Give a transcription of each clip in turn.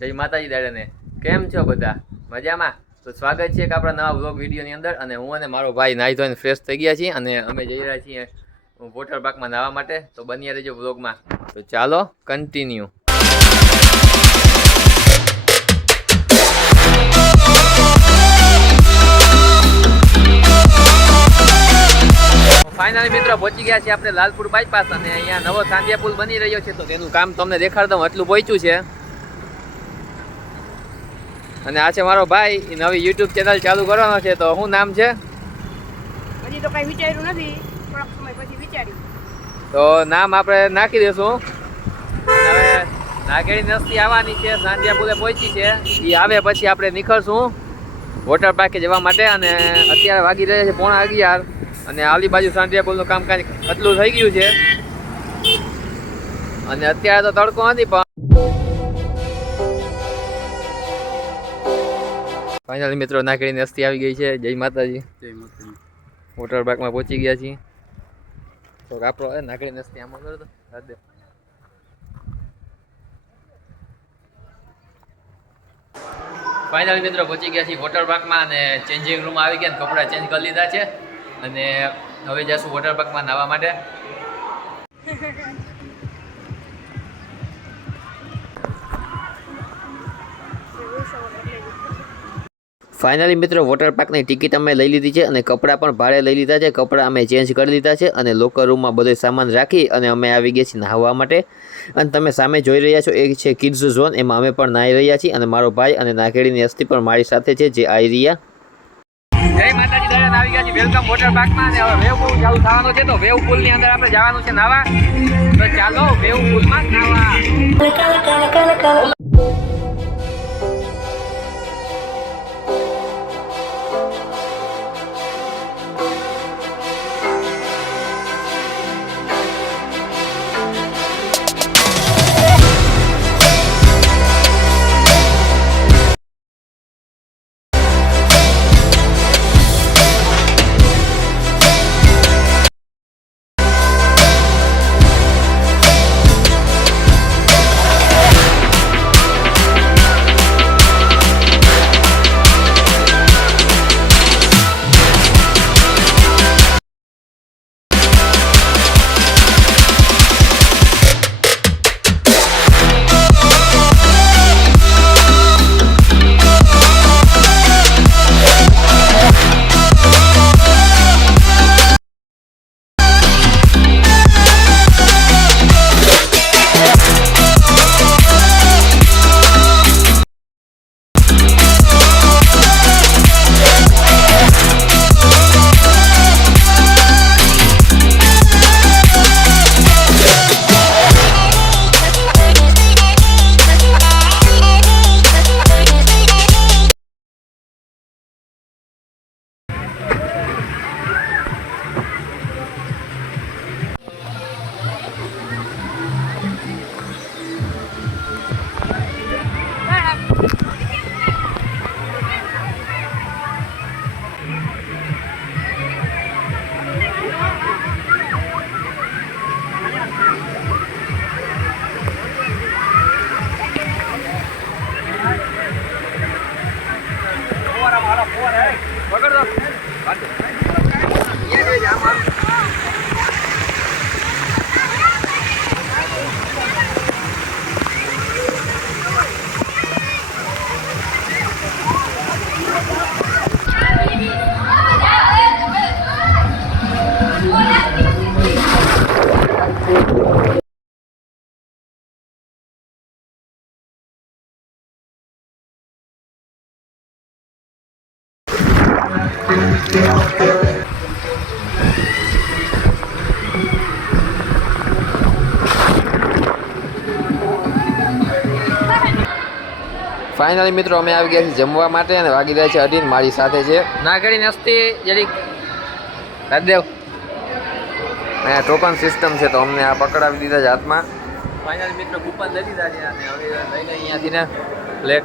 જય માતાજી દાદાને. કેમ છો બધા? મજામાં? તો સ્વાગત છે એક આપણા નવા વ્લોગ વિડીયોની અંદર. અને હું અને મારો ભાઈ નાહી ધોઈને ફ્રેશ થઈ ગયા છીએ અને અમે જઈ રહ્યા છીએ વોટર પાર્કમાં નાહવા માટે. તો બન્યા રહેજો વ્લોગમાં. તો ચાલો કન્ટિન્યુ. ફાઇનલી મિત્રો પહોંચી ગયા છે આપણે લાલપુર બાયપાસ અને અહીંયા નવો સાંધિયા પુલ બની રહ્યો છે. તો તેનું કામ તમને દેખાડ દઉં, એટલું પહોંચ્યું છે. અને આ છે મારો ભાઈ, નવી યુટ્યુબ ચેનલ ચાલુ કરવાનો છે. તો શું નામ છે? હજી તો કઈ વિચાર્યું નથી, થોડાક સમય પછી વિચાર્યું. તો નામ આપણે નાખી દઈશું. અને હવે નાગેડી નસ્તી આવવાની છે, સાંધિયા પુલે પહોંચી છે. એ આવે પછી આપણે નીકળશું વોટર પાર્કે જવા માટે. અને અત્યારે વાગી રહ્યા છે 11:30 અને આલી બાજુ સાંધિયા પુલનું કામ કાંઈ એટલું થઈ ગયું છે. અને અત્યારે તો તડકો નથી પણ ફાઇનલી મિત્રો નાગેડી નસ્તી આવી ગઈ છે. જય માતાજી. જય માતાજી. વોટર પાર્કમાં પહોંચી ગયા છીએ. તો આપણો નાગેડી નસ્તી આમાં કરો તો ફાઇનલી મિત્રો પહોંચી ગયા છીએ વોટર પાર્કમાં અને ચેન્જિંગ રૂમમાં આવી ગયા. કપડાં ચેન્જ કરી લીધા છે અને હવે જઈશું વોટર પાર્કમાં નાહવા માટે. ફાઇનલી મિત્રો વોટર પાર્કની ટિકિટ અમે લઈ લીધી છે અને કપડાં પણ ભાડે લઈ લીધા છે. કપડાં અમે ચેન્જ કરી લીધા છે અને લોકર રૂમમાં બધો સામાન રાખી અને અમે આવી ગયા છીએ નાહવા માટે. અને તમે સામે જોઈ રહ્યા છો એ છે કિડ્સ ઝોન, એમાં અમે પણ નાહી રહ્યા છીએ. અને મારો ભાઈ અને નાગેડીની અસ્તી પણ મારી સાથે છે, જે આવી રહ્યા. જય માતાજી દાદા, આવી ગયા છીએ વેલકમ વોટર પાર્કમાં. અને હવે વેવ પુલ ચાલુ થવાનો છે. તો વેવ પુલની અંદર આપણે જવાનું છે નાહવા. તો ચાલો વેવ પુલમાં નાહવા. ફાઇનલી મિત્રો અમે આવી ગયા છીએ જમવા માટે અને વાગી રહ્યા છે 18. મારી સાથે છે નાગેડી નસ્તી જરીક રાતદેવ. અહીંયા ટોકન સિસ્ટમ છે તો અમને આ પકડાવી દીધા છે હાથમાં. ફાઇનલી મિત્રો કૂપન લઈ લીધા છે અને હવે લઈને અહીંયાથી ને પ્લેટ.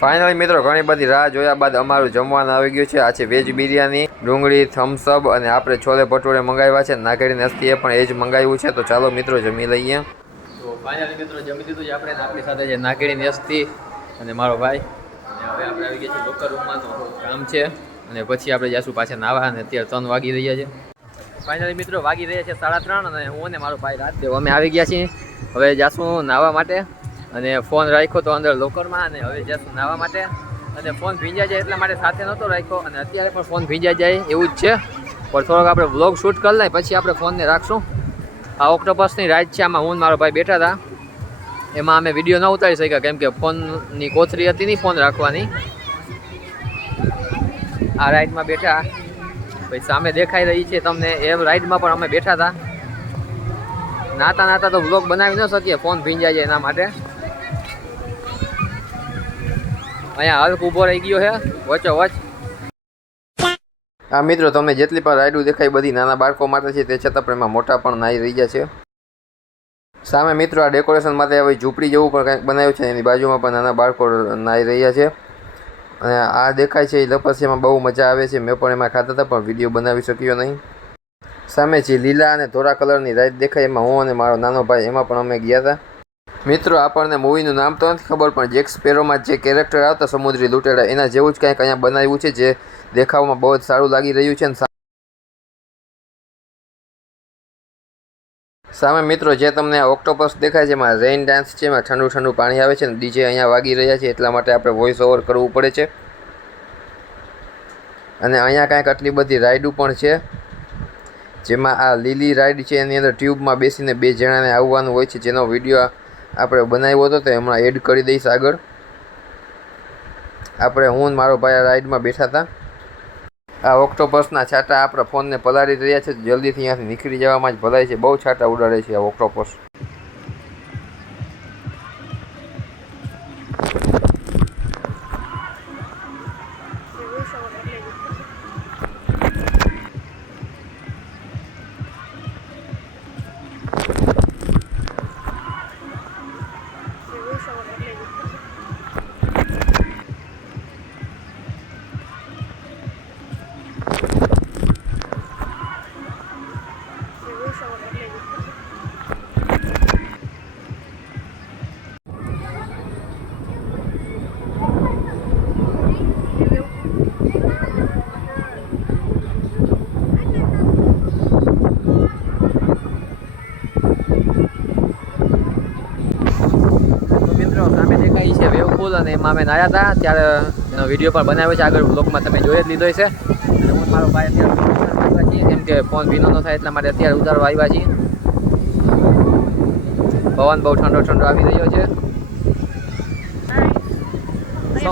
ફાઇનલી મિત્રો ઘણી બધી રાહ જોયા બાદ અમારું જમવાનું આવી ગયું છે. આ છે વેજ બિરયાની, ડુંગળી, થમ્સઅપ અને આપણે છોલે ભટુરે મંગાવ્યા છે. નાગેડી નસ્તીએ પણ એ જ મંગાવ્યું છે. તો ચાલો મિત્રો જમી લઈએ. તો ફાઇનલી મિત્રો જમી દીધું છે આપણે આપણી સાથે છે નાગેડીની અસ્તી અને મારો ભાઈ અને હવે આપણે આવી ગયા છીએ લોકર રૂમમાં કામ છે અને પછી આપણે જઈશું પાછા નાવા અને અત્યારે 3 વાગી રહ્યા છે ફાઇનલી મિત્રો વાગી રહ્યા છે 3:30 અને હું અને મારો ભાઈ રાતદેવ અમે આવી ગયા છીએ હવે જાશું નાવા માટે અને ફોન રાખ્યો તો અંદર લોકરમાં અને હવે જાશું નાવા માટે અને ફોન ભીંજાઈ જાય એટલા માટે સાથે નહોતો રાખ્યો અને અત્યારે પણ ફોન ભીંજાઈ જાય એવું જ છે પણ થોડોક આપણે વ્લોગ શૂટ કરી લઈએ પછી આપણે ફોનને રાખશું આ ઓક્ટોપસની રાઈડ છે આમાં હું મારો ભાઈ બેઠા હતા એમાં અમે વિડીયો ન ઉતારી શક્યા કેમ કે ફોનની કોથરી હતી નહીં ફોન રાખવાની આ રાઈડમાં બેઠા પછી સામે દેખાઈ રહી છે તમને એ રાઈડમાં પણ અમે બેઠા હતા નાતા નાતા તો વ્લોગ બનાવી ન શકીએ ફોન ભીંજાઈ જાય એના માટે અહીંયા હલ્ક ઊભો રહી ગયો છે વચ્ચો વચ આ મિત્રો તમને જેટલી પણ રાઈડો દેખાય બધી નાના બાળકો માટે છે તે છતાં પણ એમાં મોટા પણ નાહી રહ્યા છે સામે મિત્રો આ ડેકોરેશન માટે હવે ઝૂંપડી જેવું પણ કંઈક બનાવ્યું છે એની બાજુમાં પણ નાના બાળકો નાહી રહ્યા છે અને આ દેખાય છે એ લપસિયામાં બહુ મજા આવે છે મેં પણ એમાં ખાતા હતા પણ વિડીયો બનાવી શક્યો નહીં સામે જે લીલા અને ધોળા કલરની રાઈડ દેખાય એમાં હું અને મારો નાનો ભાઈ એમાં પણ અમે ગયા હતા મિત્રો આપણને મૂવીનું નામ તો નથી ખબર પણ જેક સ્પેરોમાં જે કેરેક્ટર આવતા સમુદ્રી લૂંટેડા એના જેવું જ કંઈક અહીંયા બનાવ્યું છે જે દેખાવમાં બહુ જ સારું લાગી રહ્યું છે અને સામે મિત્રો જે તમને આ ઓક્ટોપસ દેખાય છે એમાં રેઇન ડાન્સ છે એમાં ઠંડુ ઠંડુ પાણી આવે છે અને ડીજે અહીંયા વાગી રહ્યા છે એટલા માટે આપણે વોઇસ ઓવર કરવું પડે છે અને અહીંયા કાંઈક આટલી બધી રાઈડો પણ છે જેમાં આ લીલી રાઈડ છે એની અંદર ટ્યુબમાં બેસીને 2 જણાને આવવાનું હોય છે જેનો વિડીયો આપણે બનાવ્યો હતો તો હમણાં એડ કરી દઈશ આગળ આપણે હું મારો ભાઈ આ રાઈડમાં બેઠા હતા આ ઓક્ટોપસના છાંટા આપણા ફોનને પલાળી રહ્યા છે જલ્દીથી અહીંયાથી નીકળી જવામાં જ ભલાય છે બહુ છાંટા ઉડાડે છે આ ઓક્ટોપસ અને એમાં અમે નાયા હતા ત્યારે એનો વિડીયો પણ બનાવ્યો છે આગળ બ્લોગમાં તમે જોઈ જ લીધો છે અને હું મારો ભાઈ અત્યારે આવ્યા છીએ કેમ કે ફોન ભીનો ન થાય એટલા માટે અત્યારે ઉતારવા આવ્યા છીએ પવન બહુ ઠંડો ઠંડો આવી રહ્યો છે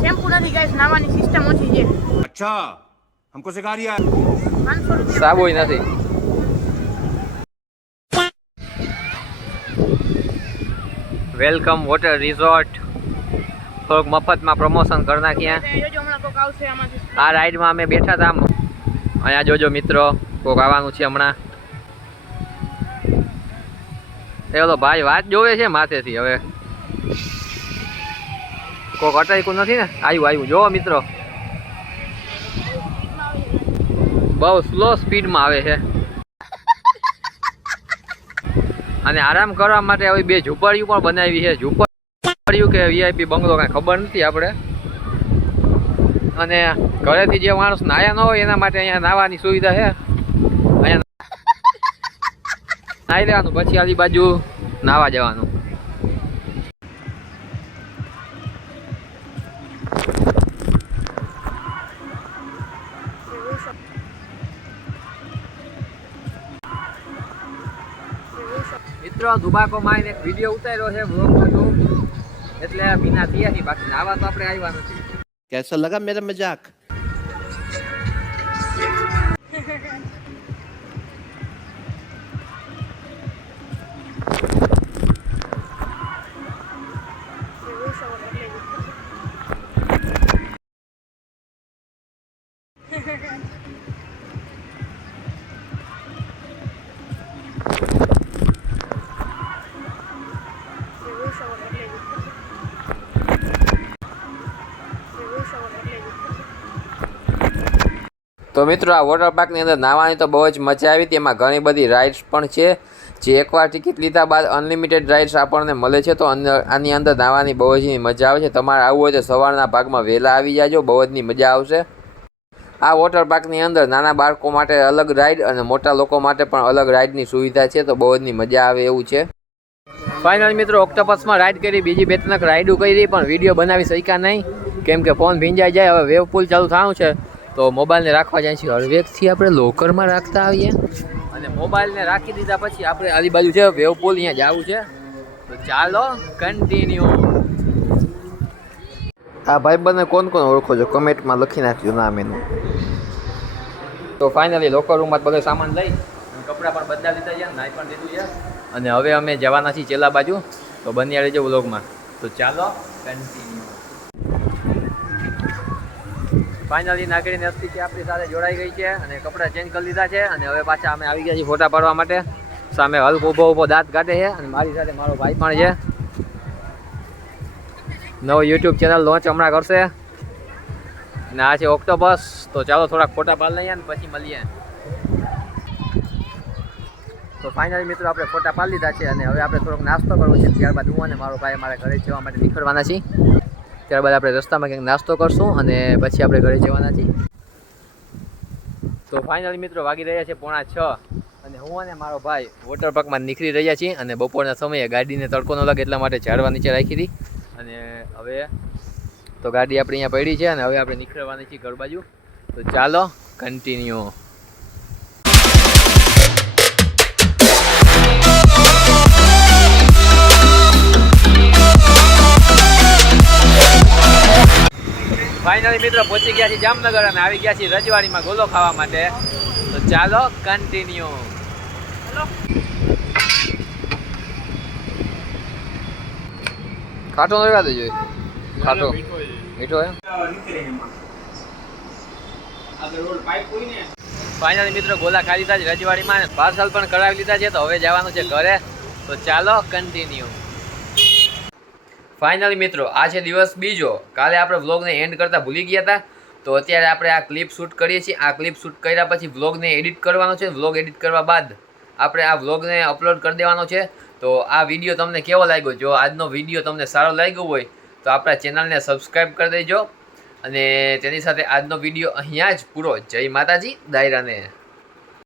શેમ્પુ નથી ગાઈસ નાવાની સિસ્ટમ ઓછી છે अच्छा हमको सिखा रही है 500 રૂપિયા સાબુય નથી વેલકમ વોટર રિઝોર્ટ થોડુંક મફતમાં પ્રમોશન કરી નાખ્યા જોજો હમણાં કોક આવશે આમાંથી આ રાઈડમાં અમે બેઠા હતા અહીંયા જોજો મિત્રો કોક આવવાનું છે હમણાં એ ઓલો ભાઈ વાત જોવે છે માથેથી હવે કોક અટાઈકું નથી ને આવ્યું જોવો મિત્રો બહુ સ્લો સ્પીડમાં આવે છે અને આરામ કરવા માટે આવી 2 ઝૂંપડીઓ પણ બનાવી છે ઝૂંપડીઓ કે વીઆઈપી બંગલો કાંઈ ખબર નથી આપણે અને ઘરેથી જે માણસ નાયા ન હોય એના માટે અહીંયા નાવાની સુવિધા છે અહીંયા નાહી લેવાનું પછી આલી બાજુ નાવા જવાનું મિત્રો ધુબાકો મારીને એક વિડીયો ઉતાર્યો છે વ્લોગમાં એટલે ભીના થયા છે બાકી નાવા તો આપણે આવ્યા નથી कैसा लगा मेरा मजाक તો મિત્રો આ વોટર પાર્કની અંદર નાહવાની તો બહુ જ મજા આવી હતી એમાં ઘણી બધી રાઇડ્સ પણ છે જે એકવાર ટિકિટ લીધા બાદ અનલિમિટેડ રાઇડ્સ આપણને મળે છે. તો આની અંદર નાહવાની બહુ જ મજા આવે છે. તમારે આવવું હોય તો સવારના ભાગમાં વહેલા આવી જાજો, બહુ જ મજા આવશે. આ વોટર પાર્કની અંદર નાના બાળકો માટે અલગ રાઇડ અને મોટા લોકો માટે પણ અલગ રાઇડની સુવિધા છે. તો બહુ જ મજા આવે એવું છે. ફાઇનલ મિત્રો ઓક્ટોપસમાં રાઇડ કરી, બીજી બે ત્રણ રાઇડો કરી, પણ વિડીયો બનાવી શક્યા નહીં કેમ કે ફોન ભીંજાઈ જાય. હવે વેવ પુલ ચાલુ થવાનું છે તો મોબાઈલને રાખવા જાય છે. હળવેકથી આપણે લોકરમાં રાખતા આવીએ અને મોબાઈલને રાખી દીધા પછી આપણે આજુબાજુ છે વેવ પુલ, અહીંયા જવું છે. તો ચાલો કન્ટિન્યુ. આ ભાઈબંધને કોણ કોણ ઓળખો છો કમેન્ટમાં લખી નાખજો નામ એનું. તો ફાઇનલી લોકર રૂમમાં બધો સામાન લઈ કપડાં પણ બદલાવી લીધા છે, નાઈ પણ લીધું છે અને હવે અમે જવાના છીએ ચેલા બાજુ. તો બન્યા રહેજો વ્લોગમાં. તો ચાલો કન્ટિન્યુ. ફાઇનલી નાગરી નસ્તી આપણી સાથે જોડાઈ ગઈ છે અને કપડાં ચેન્જ કરી લીધા છે અને હવે પાછા અમે આવી ગયા છીએ ફોટા પાડવા માટે. સામે હલ્ક ઊભો દાંત કાઢે છે અને મારી સાથે મારો ભાઈ પણ છે. નવો યુટ્યુબ ચેનલ લોન્ચ હમણાં કરશે અને આ છે ઓક્ટોપસ. તો ચાલો થોડાક ફોટા પાડી લઈએ ને પછી મળીએ. તો ફાઇનલી મિત્રો આપણે ફોટા પાડી લીધા છે અને હવે આપણે થોડોક નાસ્તો કરવો છે. ત્યારબાદ હું અને મારો ભાઈ અમારે ઘરે જવા માટે નીકળવાના છીએ. ત્યારબાદ આપણે રસ્તામાં કંઈક નાસ્તો કરશું અને પછી આપણે ઘરે જવાના છીએ. તો ફાઇનલી મિત્રો વાગી રહ્યા છે 5:30 અને હું અને મારો ભાઈ વોટર પાર્કમાં નીકળી રહ્યા છીએ. અને બપોરના સમયે ગાડીને તડકો ન લાગે એટલા માટે ઝાડવા નીચે રાખી હતી અને હવે તો ગાડી આપણી અહીંયા પડી છે અને હવે આપણે નીકળવાની છીએ ઘર બાજુ. તો ચાલો કન્ટિન્યુ. ફાઇનલી મિત્રો પહોંચી ગયા છીએ જામનગર અને આવી ગયા છીએ રજવાડીમાં ગોલો ખાવા માટે. તો ચાલો કન્ટિન્યુ. ખાટો નથી ખાતો જોઈએ, ખાટો મીઠો એમ. ફાઇનલી મિત્રો ગોલા ખાઈ લીધા છે રજવાડીમાં, પાર્સલ પણ કરાવી લીધા છે. તો હવે જવાનું છે ઘરે. તો ચાલો કન્ટિન્યુ. ફાઇનલી મિત્રો આ છે દિવસ બીજો. કાલે આપણે વ્લોગને એન્ડ કરતાં ભૂલી ગયા હતા. તો અત્યારે આપણે આ ક્લિપ શૂટ કરીએ છીએ. આ ક્લિપ શૂટ કર્યા પછી વ્લોગને એડિટ કરવાનો છે. વ્લોગ એડિટ કરવા બાદ આપણે આ વ્લોગને અપલોડ કરી દેવાનો છે. તો આ વિડીયો તમને કેવો લાગ્યો? જો આજનો વિડીયો તમને સારો લાગ્યો હોય તો આપણા ચેનલને સબસ્ક્રાઈબ કરી દેજો અને તેની સાથે આજનો વિડીયો અહીંયા જ પૂરો. જય માતાજી દાયરાને.